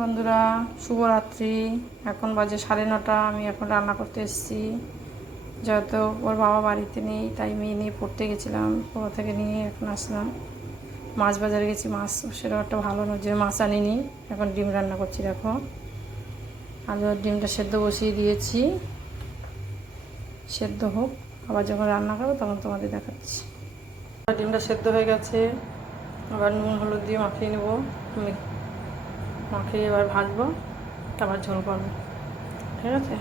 বন্ধুরা, শুভরাত্রি। এখন বাজে 9:30। আমি এখন রান্না করতে এসেছি। যেহেতু ওর বাবা বাড়িতে নেই, তাই মেয়ে নিয়ে পড়তে গেছিলাম। পড়া থেকে নিয়ে এখন আসলাম। মাছ বাজারে গেছি, মাছ সেটা একটা ভালো নজরে মাছ আনিনি। এখন ডিম রান্না করছি। দেখো, আলু আর ডিমটা সেদ্ধ বসিয়ে দিয়েছি, সেদ্ধ হোক। আবার যখন রান্না করবো তখন তোমাদের দেখাচ্ছি। ডিমটা সেদ্ধ হয়ে গেছে। আবার নুন হলুদ দিয়ে মাখিয়ে নেবো। মাখিয়ে এবার ভাজবো, তারপর ঝোল করবো। ঠিক আছে,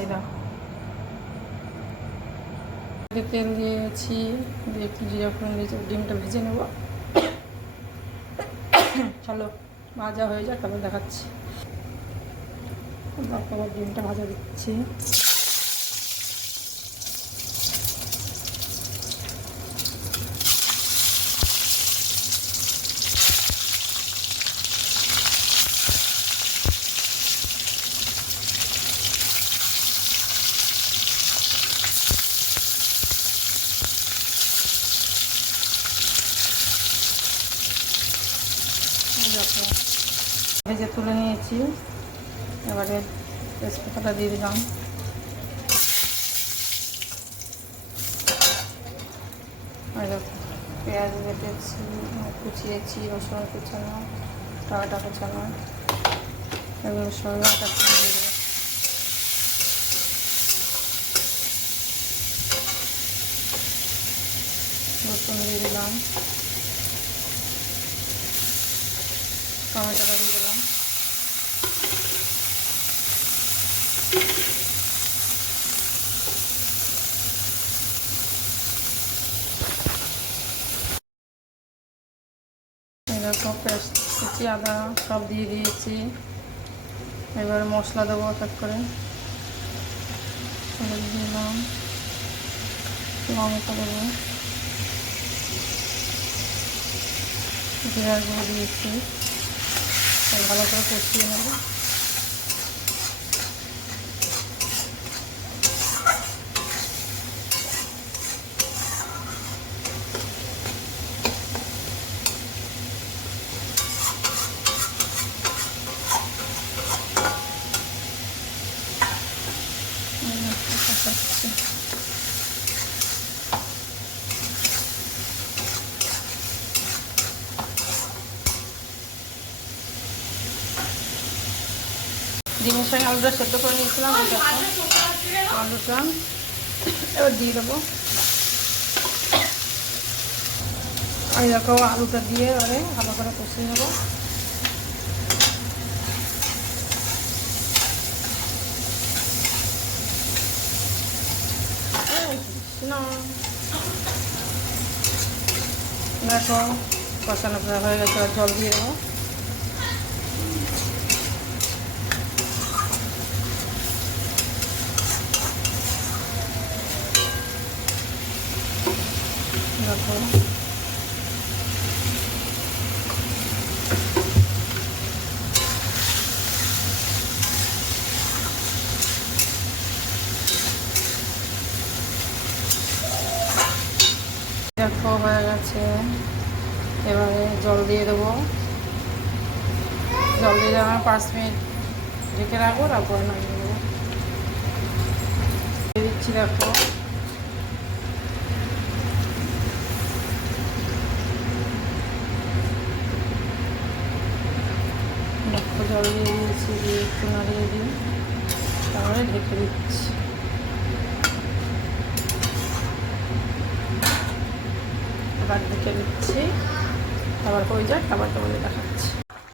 এই দেখো তেল দিয়েছি, দিয়ে একটু জিরা ফোড়ন দিয়েছি। ডিমটা ভেজে নেবো। চলো ভাজা হয়ে যাক, তারপর দেখাচ্ছি। তারপর ডিমটা ভাজা দিচ্ছি। দেখো ভেজে তুলে নিয়েছি। এবারে তেজপাতাটা দিয়ে দিলাম। আর দেখো পেঁয়াজ বেটেছি, কুচিয়েছি, রসুন কুচানো, টমেটো কুচানো, এগুলো সব দিয়ে দেবো। রসুন দিয়ে দিলাম, টমেটোটা দিয়ে দিলাম। এরকম পেস্ট কুচি আদা সব দিয়ে দিয়েছি। এবার মশলা দেবো এক এক করে। হলুদ দিলাম, লঙ্কা দেবো, জিরার গুঁড়ো দিয়েছি। ভালো করে কষিয়ে নেব। ডিমের সঙ্গে আলুটা সেদ্ধ করে নিয়েছিলাম। আলুটা এবার দিয়ে দেবো। আমি দেখো আলুটা দিয়ে এবারে ভালো করে কষিয়ে নেবো। দেখো কষানো হয়ে গেছে, আর জল দিয়ে দেবো। দেখো দেখো হয়ে গেছে। এবারে জল দিয়ে দেবো। জল দিয়ে দেবো, 5 মিনিট ঢেকে রাখবো, তারপরে নামিয়ে দেবো। দিয়ে দিচ্ছি। দেখো দেখো জল দিয়ে দিয়েছি, দিয়ে একটু নাড়িয়ে দিই, তারপরে ঢেকে দিচ্ছি। আবার ঢেকে দিচ্ছি, তারপর হয়ে যাক, তারপর তোমাদের দেখাচ্ছি।